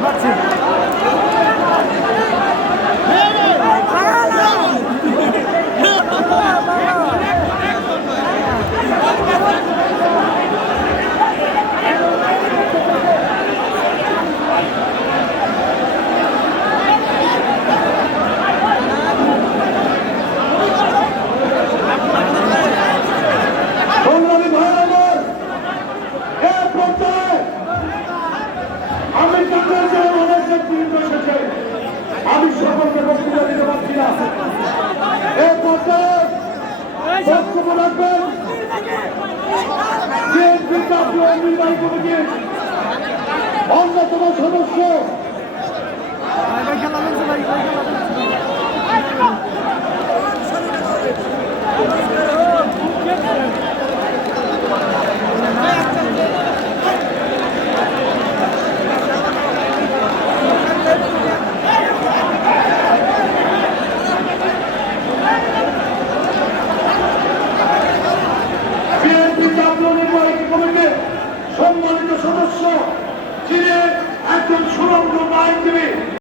Martins. আমি কাতার জেলা মানুষের বিভিন্ন এসেছে, আমি সকলকে বক্তব্য দিতে পারছি না। এই পর্যায়ে বক্তব্য অন্যতম সদস্য একজন সুরঙ্গ আইনজীবী